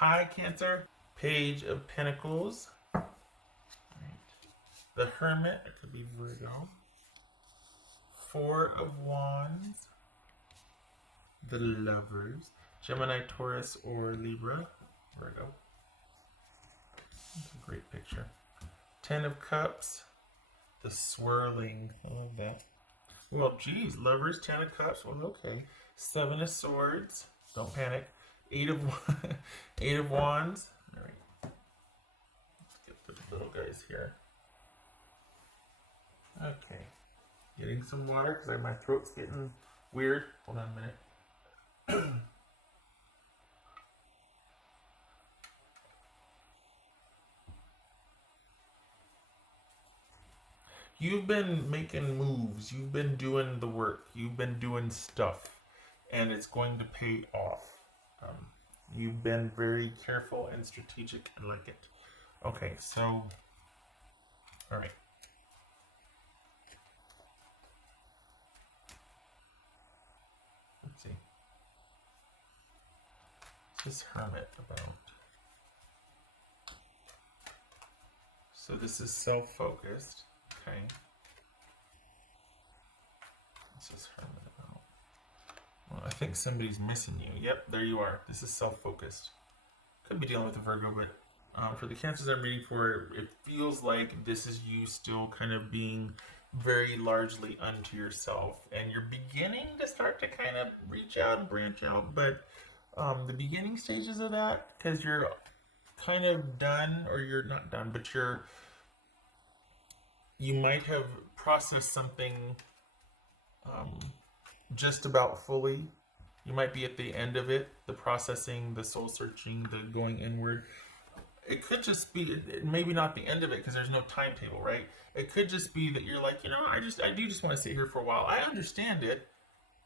Hi, Cancer. Page of Pentacles. Right. The Hermit. It could be Virgo. Four of Wands. The Lovers. Gemini, Taurus, or Libra. Virgo. That's a great picture. Ten of Cups. The Swirling. I love that. Well, geez. Lovers, Ten of Cups. Well, okay. Seven of Swords. Don't panic. Eight of Eight of Wands. All right. Let's get the little guys here. Okay. Getting some water because my throat's getting weird. Hold on a minute. You've been making moves. You've been doing the work. You've been doing stuff. And it's going to pay off. You've been very careful and strategic. I like it. Okay, so, all right. Let's see. What's this Hermit about? So this is self-focused. Okay. What's this Hermit about? Well, I think somebody's missing you. Yep, there you are. This is self-focused. Could be dealing with a Virgo, but for the Cancers I'm reading for, it feels like this is you still kind of being very largely unto yourself, and you're beginning to start to kind of reach out and branch out, but the beginning stages of that, because you're kind of done, or you're not done, but you might have processed something just about fully. You might be at the end of it, the processing, the soul searching, the going inward. It could just be, maybe not the end of it because there's no timetable, right? It could just be that you're like, I do just want to sit here for a while. I understand it,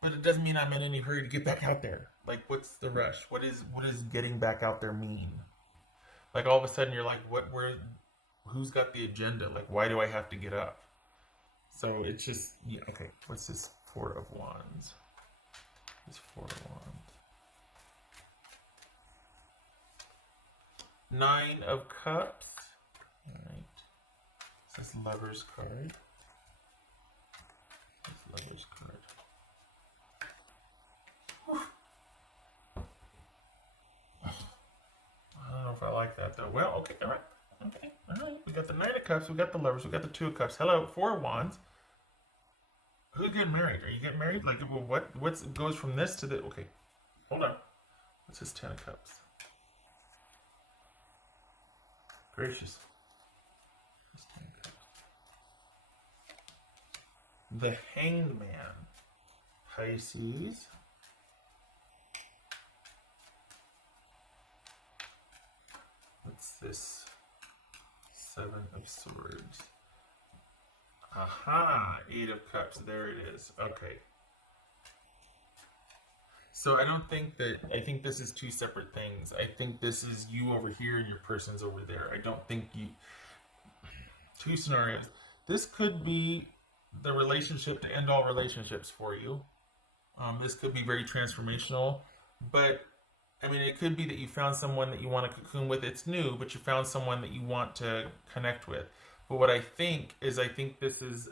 but it doesn't mean I'm in any hurry to get back out there. Like, what's the rush? What is getting back out there mean? Like, all of a sudden you're like, who's got the agenda? Like, why do I have to get up? So it's just, yeah, okay. What's this Four of Wands? This Four of Wands. Nine of Cups. All right. This Lover's card. This Lover's card. Whew. I don't know if I like that though. Well, okay, all right. Okay, all right. We got the Nine of Cups. We got the Lovers. We got the Two of Cups. Hello, Four of Wands. Who's getting married? Are you getting married? Like, what goes from this to the? Okay, hold on. What's this Ten of Cups? Gracious. The Hanged Man. Pisces. What's this? Seven of Swords. Aha! Eight of Cups. There it is. Okay. So I think this is two separate things. I think this is you over here and your person's over there. I don't think two scenarios. This could be the relationship to end all relationships for you. This could be very transformational, but I mean, it could be that you found someone that you want to cocoon with. It's new, but you found someone that you want to connect with. But what I think this is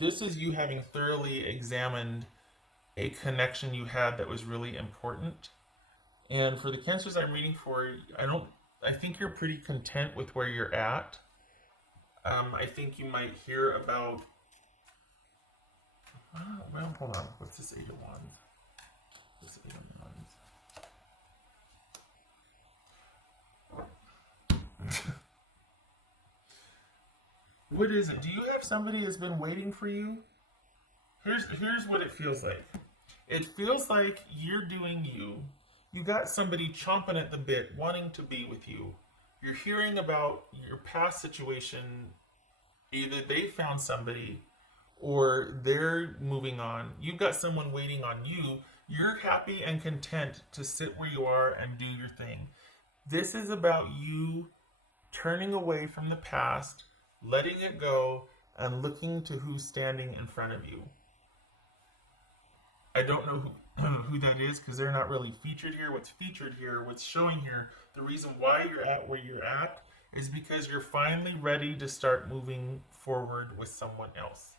this is you having thoroughly examined a connection you had that was really important. And for the Cancers I'm reading for, I think you're pretty content with where you're at. I think you might hear about well, hold on. What's this Eight of Wands? This Eight of Wands. What is it? Do you have somebody that's been waiting for you? Here's what it feels like. It feels like you're doing you. You got somebody chomping at the bit, wanting to be with you. You're hearing about your past situation. Either they found somebody or they're moving on. You've got someone waiting on you. You're happy and content to sit where you are and do your thing. This is about you turning away from the past, letting it go, and looking to who's standing in front of you. I don't know who that is because they're not really featured here. What's featured here, what's showing here, the reason why you're at where you're at is because you're finally ready to start moving forward with someone else.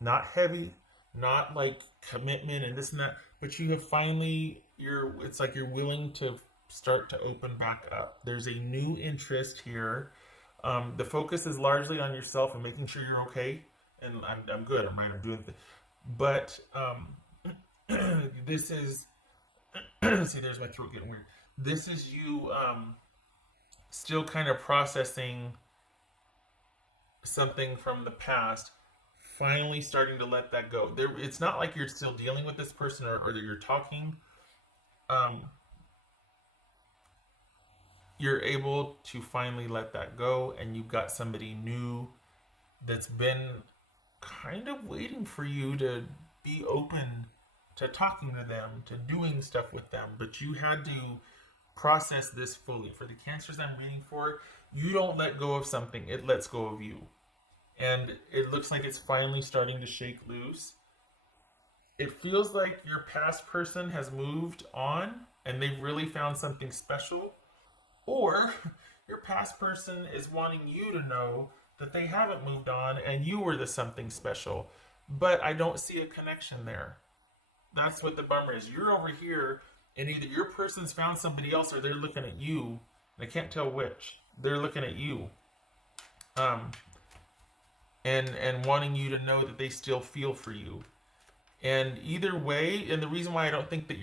Not heavy, not like commitment and this and that, but you have finally, it's like you're willing to start to open back up. There's a new interest here. The focus is largely on yourself and making sure you're okay. And I'm good. I'm doing it. But this is see, there's my throat getting weird. This is you still kind of processing something from the past, finally starting to let that go. It's not like you're still dealing with this person or that you're talking. Um, you're able to finally let that go, and you've got somebody new that's been kind of waiting for you to be open to talking to them, to doing stuff with them, but you had to process this fully. For the cancers I'm reading for, you don't let go of something, it lets go of you. And it looks like it's finally starting to shake loose. It feels like your past person has moved on and they've really found something special, or your past person is wanting you to know that they haven't moved on and you were the something special. But I don't see a connection there. That's what the bummer is. You're over here, and either your person's found somebody else or they're looking at you. And I can't tell which. They're looking at you. And wanting you to know that they still feel for you. And either way, and the reason why I don't think that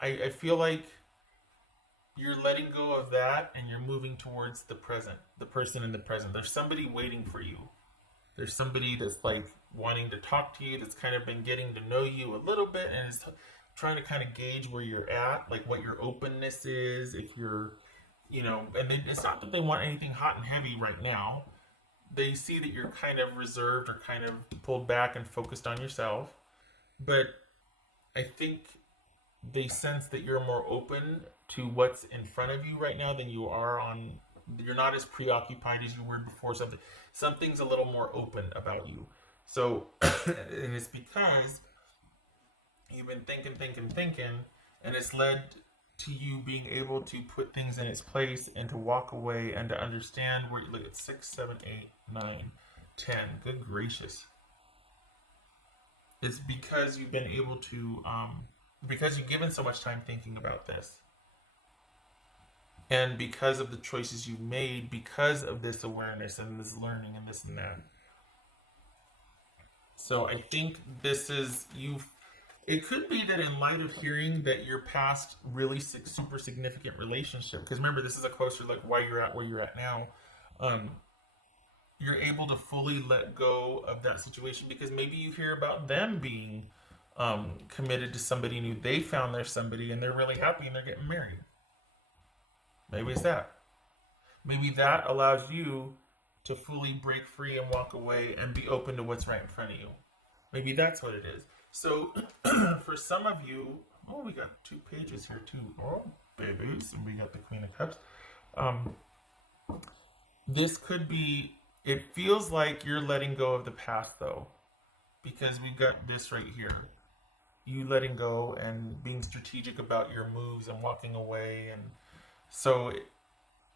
I feel like you're letting go of that and you're moving towards the present, the person in the present. There's somebody waiting for you. There's somebody that's like wanting to talk to you, that's kind of been getting to know you a little bit and is trying to kind of gauge where you're at, like what your openness is, if you're, and it's not that they want anything hot and heavy right now. They see that you're kind of reserved or kind of pulled back and focused on yourself. But I think they sense that you're more open to what's in front of you right now than you are you're not as preoccupied as you were before. Something's a little more open about you. So, and it's because you've been thinking, and it's led to you being able to put things in its place and to walk away and to understand where you look at 6, 7, 8, 9, 10. Good gracious. It's because you've been able to, because you've given so much time thinking about this. And because of the choices you've made, because of this awareness and this learning and this and that. So I think it could be that in light of hearing that your past really super significant relationship, because remember, this is a closer look why you're at where you're at now, you're able to fully let go of that situation because maybe you hear about them being committed to somebody new. They found their somebody and they're really happy and they're getting married. Maybe it's that. Maybe that allows you to fully break free and walk away and be open to what's right in front of you. Maybe that's what it is. So for some of you, we got 2 pages here too. Oh, babies. And we got the Queen of Cups. This could be, it feels like you're letting go of the past though, because we've got this right here. You letting go and being strategic about your moves and walking away. And so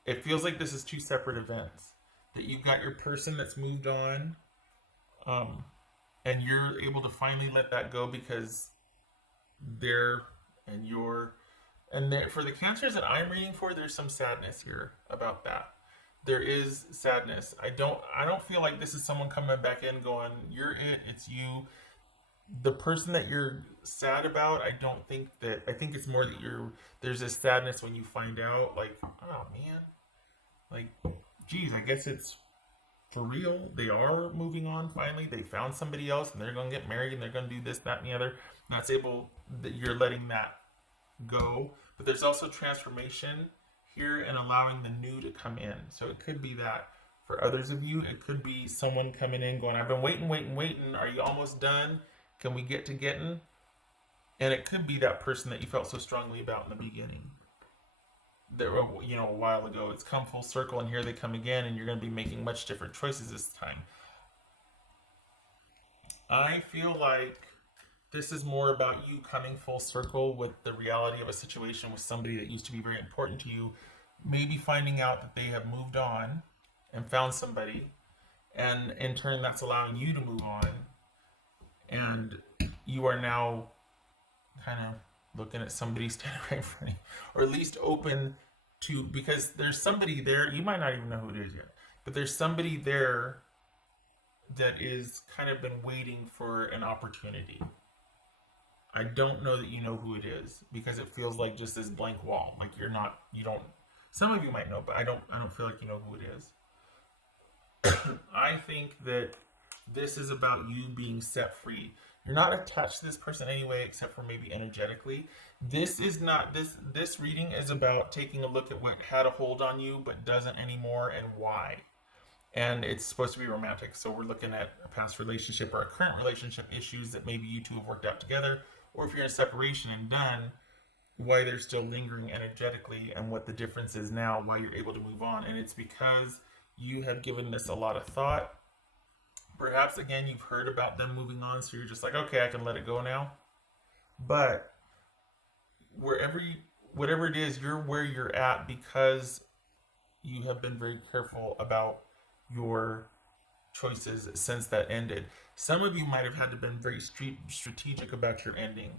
it feels like this is 2 separate events. That you've got your person that's moved on, and you're able to finally let that go because they're and you're, and for the cancers that I'm reading for, there's some sadness here about that. There is sadness. I don't feel like this is someone coming back in going, you're it, it's you. The person that you're sad about, I think it's more that there's this sadness when you find out, like, oh man, like, geez, I guess it's for real. They are moving on finally. They found somebody else and they're going to get married and they're going to do this, that, and the other. That you're letting that go. But there's also transformation here and allowing the new to come in. So it could be that. For others of you, it could be someone coming in going, I've been waiting. Are you almost done? Can we get to getting? And it could be that person that you felt so strongly about in the beginning. A while ago. It's come full circle and here they come again, and you're going to be making much different choices this time. I feel like This is more about you coming full circle with the reality of a situation with somebody that used to be very important to you, maybe finding out that they have moved on and found somebody, and in turn that's allowing you to move on, and you are now kind of looking at somebody standing right in front of you, or at least open to, because there's somebody there, you might not even know who it is yet, but there's somebody there that is kind of been waiting for an opportunity. I don't know that you know who it is, because it feels like just this blank wall. Like you don't, some of you might know, but I don't feel like you know who it is. I think that this is about you being set free. You're not attached to this person anyway, except for maybe energetically. This is not, this reading is about taking a look at what had a hold on you but doesn't anymore, and why. And it's supposed to be romantic. So we're looking at a past relationship or a current relationship issues that maybe you two have worked out together, or if you're in a separation and done, why they're still lingering energetically, and what the difference is now, why you're able to move on. And it's because you have given this a lot of thought. Perhaps, again, you've heard about them moving on, so you're just like, okay, I can let it go now. But whatever it is, you're where you're at because you have been very careful about your choices since that ended. Some of you might have had to been very strategic about your ending.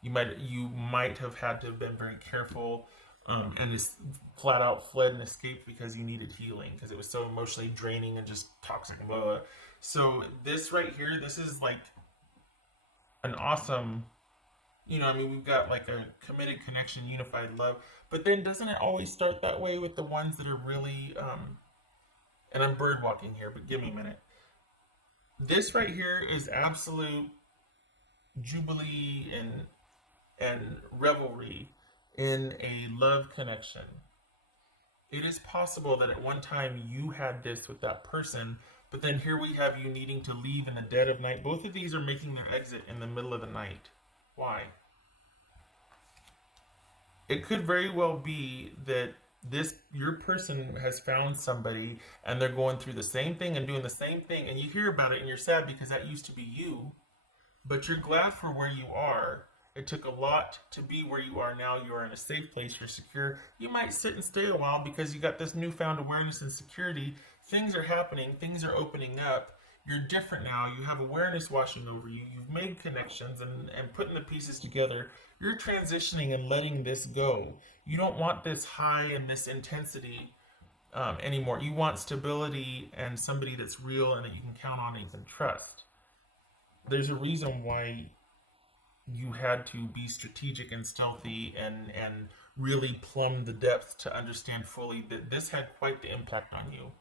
You might have had to have been very careful, and just flat out fled and escaped because you needed healing, because it was so emotionally draining and just toxic. Blah, blah. So this right here, this is like an awesome, we've got like a committed connection, unified love. But then doesn't it always start that way with the ones that are really, and I'm bird walking here, but give me a minute. This right here is absolute jubilee and revelry in a love connection. It is possible that at one time you had this with that person, but then here we have you needing to leave in the dead of night. Both of these are making their exit in the middle of the night. Why? It could very well be that your person has found somebody and they're going through the same thing and doing the same thing, and you hear about it and you're sad because that used to be you, but you're glad for where you are. It took a lot to be where you are now. You are in a safe place. You're secure. You might sit and stay a while because you got this newfound awareness and security. Things are happening. Things are opening up. You're different now. You have awareness washing over you. You've made connections and putting the pieces together. You're transitioning and letting this go. You don't want this high and this intensity anymore. You want stability and somebody that's real and that you can count on and you can trust. There's a reason why you had to be strategic and stealthy and really plumb the depths to understand fully that this had quite the impact on you.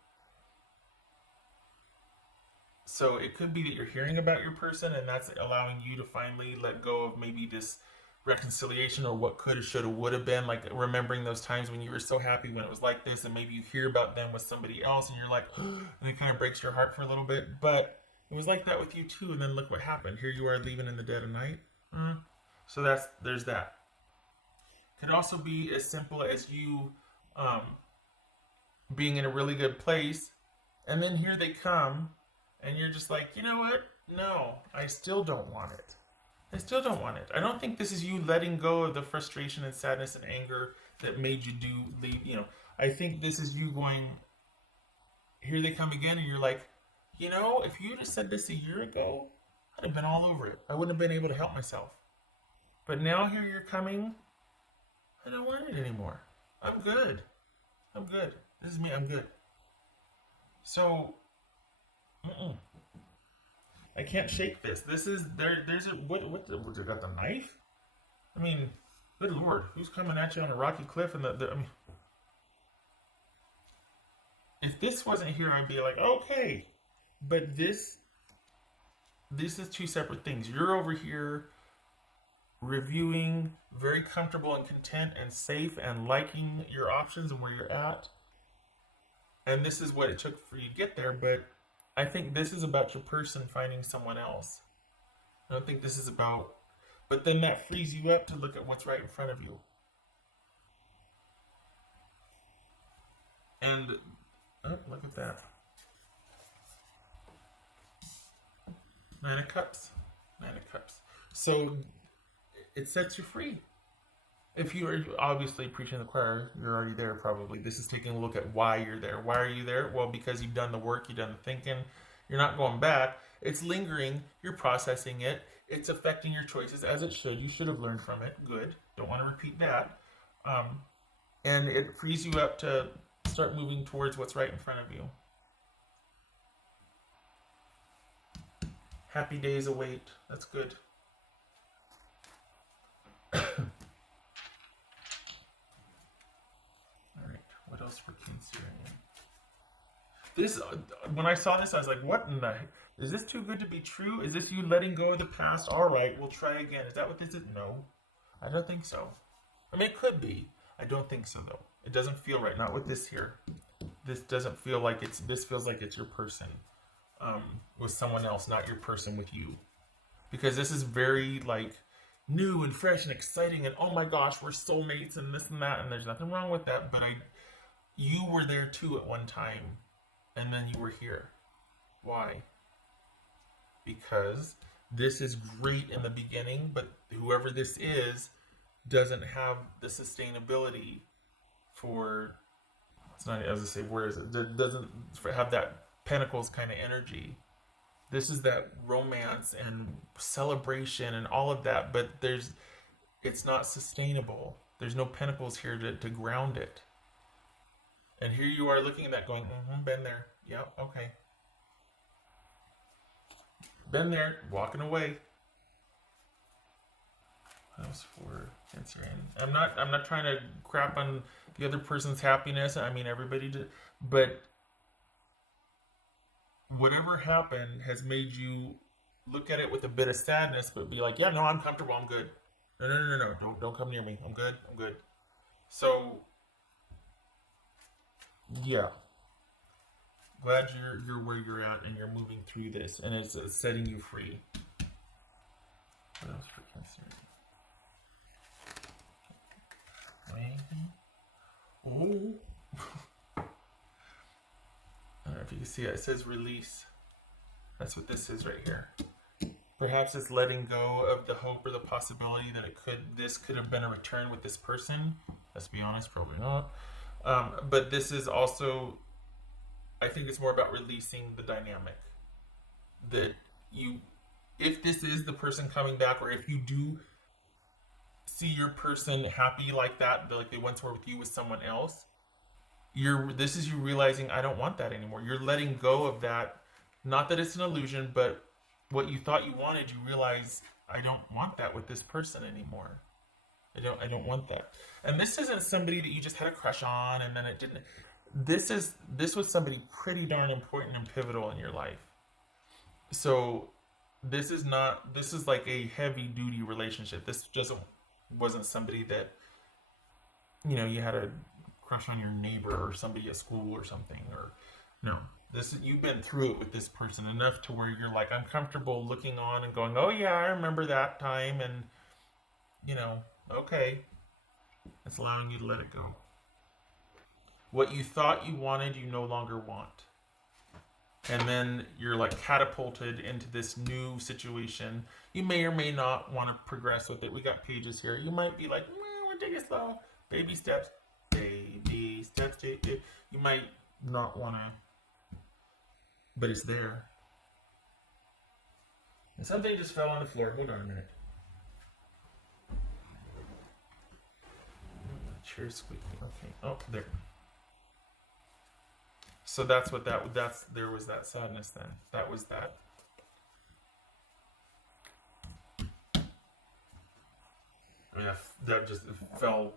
So it could be that you're hearing about your person and that's allowing you to finally let go of maybe this reconciliation or what could have, should have, would have been, like remembering those times when you were so happy when it was like this, and maybe you hear about them with somebody else and you're like, and it kind of breaks your heart for a little bit, but it was like that with you too, and then look what happened. Here you are leaving in the dead of night. So there's that. Could also be as simple as you being in a really good place, and then here they come, and you're just like, you know what? No, I still don't want it. I still don't want it. I don't think this is you letting go of the frustration and sadness and anger that made you leave. I think this is you going, here they come again, and you're like, if you just said this a year ago, I'd have been all over it. I wouldn't have been able to help myself. But now here you're coming, I don't want it anymore. I'm good. This is me, I'm good. So, I can't shake this. This is, there's a, what got the knife? I mean, good Lord, who's coming at you on a rocky cliff and if this wasn't here, I'd be like, okay. But this is two separate things. You're over here reviewing, very comfortable and content and safe and liking your options and where you're at. And this is what it took for you to get there, but I think this is about your person finding someone else. I don't think this is about, but then that frees you up to look at what's right in front of you. And, look at that. 9 of Cups. So it sets you free. If you are obviously preaching the choir, you're already there probably. This is taking a look at why you're there. Why are you there? Well, because you've done the work, you've done the thinking. You're not going back. It's lingering. You're processing it. It's affecting your choices as it should. You should have learned from it. Good. Don't want to repeat that. Um, and it frees you up to start moving towards what's right in front of you. Happy days await. That's good. All right. What else for Cancerian? This, when I saw this, I was like, "What in the? Is this too good to be true? Is this you letting go of the past? All right, we'll try again. Is that what this is? No, I don't think so. I mean, it could be. I don't think so though. It doesn't feel right. Not with this here. This doesn't feel like it's. This feels like it's your person, with someone else, not your person with you, because this is very like new and fresh and exciting and oh my gosh, we're soulmates and this and that, and there's nothing wrong with that. But you were there too at one time, and then you were here. Why? Because this is great in the beginning, but whoever this is doesn't have the sustainability for, it's not, as I say, where is it? It doesn't have that Pentacles kind of energy. This is that romance and celebration and all of that, but it's not sustainable. There's no Pentacles here to ground it. And here you are looking at that going, been there. Yeah, okay. Been there, walking away. What else for Cancer? And I'm not trying to crap on the other person's happiness. I mean, everybody did, but whatever happened has made you look at it with a bit of sadness, but be like, yeah, no, I'm comfortable, I'm good. No, don't come near me. I'm good, I'm good. So, yeah, glad you're where you're at and you're moving through this, and it's setting you free. What else for Cancer? Oh. I don't know if you can see it. It says release. That's what this is right here. Perhaps it's letting go of the hope or the possibility that this could have been a return with this person. Let's be honest, probably not. But this is also, I think it's more about releasing the dynamic. That if this is the person coming back, or if you do see your person happy like that, like they once were with you with someone else, this is you realizing I don't want that anymore. You're letting go of that. Not that it's an illusion, but what you thought you wanted, you realize I don't want that with this person anymore. I don't want that. And this isn't somebody that you just had a crush on and then it didn't. This was somebody pretty darn important and pivotal in your life. So this is like a heavy duty relationship. This just wasn't somebody that you had a crush on your neighbor or somebody at school or something, or no. You've been through it with this person enough to where you're like, I'm comfortable looking on and going, oh yeah, I remember that time, and okay. It's allowing you to let it go. What you thought you wanted, you no longer want. And then you're like catapulted into this new situation. You may or may not want to progress with it. We got pages here. You might be like, we'll take it slow. Baby steps. Baby steps. You might not want to, but it's there. And something just fell on the floor. Hold on a minute. Chair's squeaky. Okay. Oh, there. So that's what there was that sadness then. That was that. Yeah, that just fell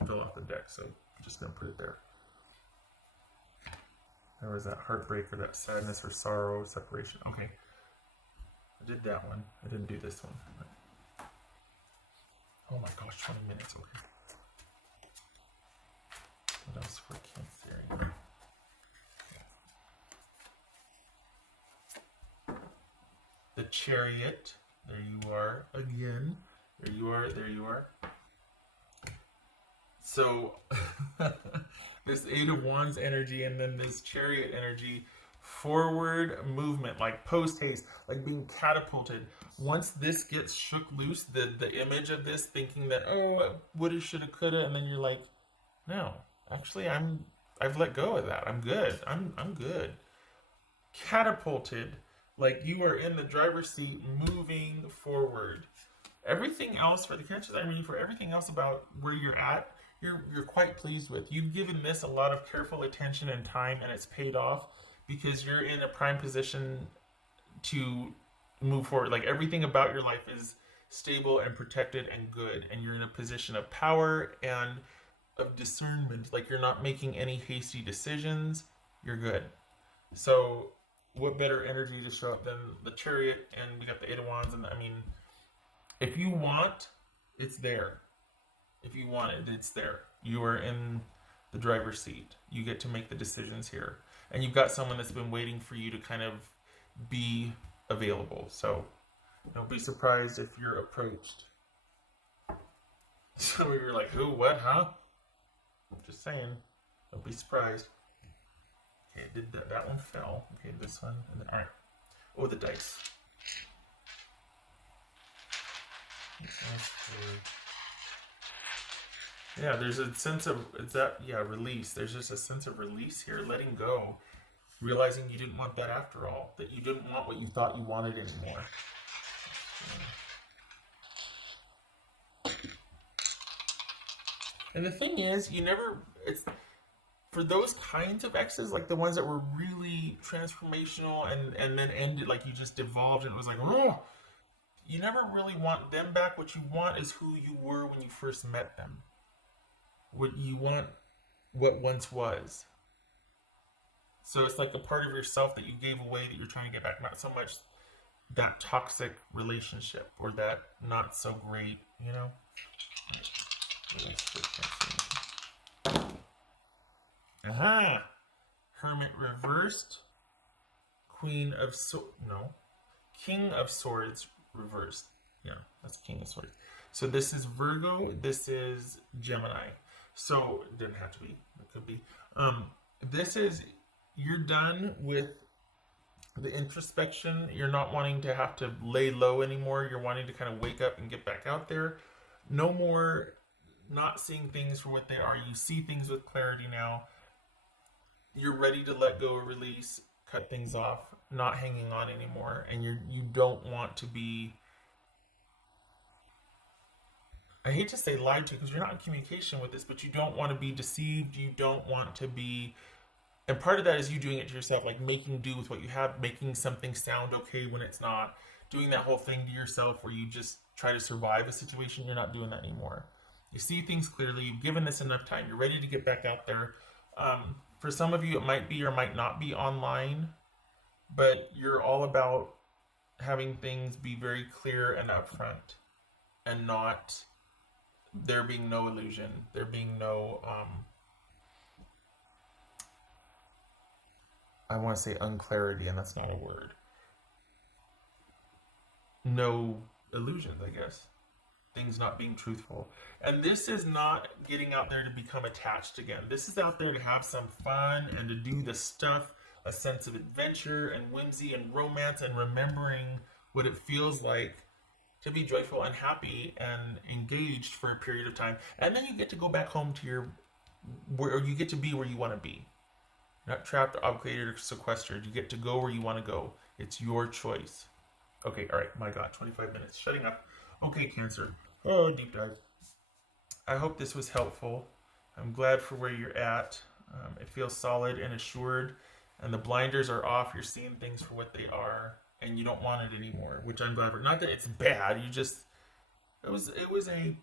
off the deck, so I'm just gonna put it there. There was that heartbreak or that sadness or sorrow, separation. Okay. I did that one. I didn't do this one. Oh my gosh, 20 minutes. Okay. What else for Cancer? The Chariot. There you are again. There you are. So this Eight of Wands energy and then this Chariot energy forward movement, like post haste, like being catapulted. Once this gets shook loose, the image of this thinking that, oh, woulda, shoulda, coulda, and then you're like, no, actually I've let go of that. I'm good. I'm good. Catapulted, like you are in the driver's seat moving forward. Everything else for the characters I'm reading for, everything else about where you're at, you're quite pleased with. You've given this a lot of careful attention and time, and it's paid off because you're in a prime position to move forward. Like everything about your life is stable and protected and good, and you're in a position of power and of discernment. Like you're not making any hasty decisions. You're good. So, what better energy to show up than the Chariot? And we got the Eight of Wands, and I mean, if you want, it's there. If you want it, it's there. You are in the driver's seat. You get to make the decisions here. And you've got someone that's been waiting for you to kind of be available. So don't be surprised if you're approached. So you're like, who, what, huh? Just saying. Don't be surprised. Okay, did that one fell. Okay, this one. And then, all right. Oh, the dice. Yeah, there's a sense of, release. There's just a sense of release here, letting go. Realizing you didn't want that after all. That you didn't want what you thought you wanted anymore. And the thing is, it's for those kinds of exes, like the ones that were really transformational and then ended, like you just evolved and it was like, oh, you never really want them back. What you want is who you were when you first met them. What you want, what once was. So it's like a part of yourself that you gave away that you're trying to get back. Not so much that toxic relationship or that not so great, you know? Aha! Hermit reversed. King of Swords reversed. Yeah, that's King of Swords. So this is Virgo. This is Gemini. So it didn't have to be. It could be. This is, you're done with the introspection. You're not wanting to have to lay low anymore. You're wanting to kind of wake up and get back out there. No more not seeing things for what they are. You see things with clarity now. You're ready to let go, release, cut things off, not hanging on anymore. And you don't want to be, I hate to say lied to because you're not in communication with this, but you don't want to be deceived. You don't want to be, and part of that is you doing it to yourself, like making do with what you have, making something sound okay when it's not, doing that whole thing to yourself where you just try to survive a situation. You're not doing that anymore. You see things clearly. You've given this enough time. You're ready to get back out there. For some of you, it might be or might not be online, but you're all about having things be very clear and upfront and not there being no illusion, there being no, I want to say unclarity, and that's not a word. No illusions, I guess. Things not being truthful. And this is not getting out there to become attached again. This is out there to have some fun and to do the stuff, a sense of adventure and whimsy and romance and remembering what it feels like to be joyful and happy and engaged for a period of time. And then you get to go back home to where you get to be where you want to be. Not trapped, obligated, or sequestered. You get to go where you want to go. It's your choice. Okay, all right, my God, 25 minutes. Shutting up. Okay, Cancer. Oh, deep dive. I hope this was helpful. I'm glad for where you're at. It feels solid and assured, and the blinders are off. You're seeing things for what they are, and you don't want it anymore, which I'm glad for. Not that it's bad. You just, it was a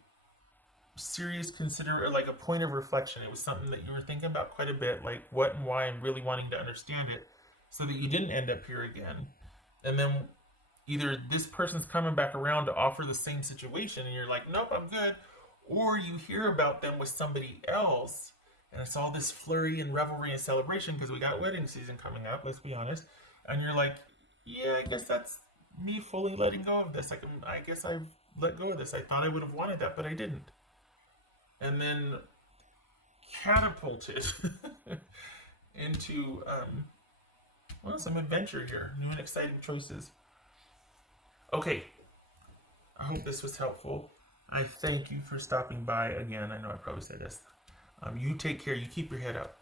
serious like a point of reflection. It was something that you were thinking about quite a bit, like what and why, and really wanting to understand it so that you didn't end up here again. And then either this person's coming back around to offer the same situation and you're like, nope, I'm good. Or you hear about them with somebody else and it's all this flurry and revelry and celebration because we got wedding season coming up, let's be honest. And you're like, yeah, I guess that's me fully letting go of this. I guess I've let go of this. I thought I would have wanted that, but I didn't. And then catapulted into Well, some adventure here. New and exciting choices. Okay. I hope this was helpful. I thank you for stopping by again. I know I probably said this. You take care. You keep your head up.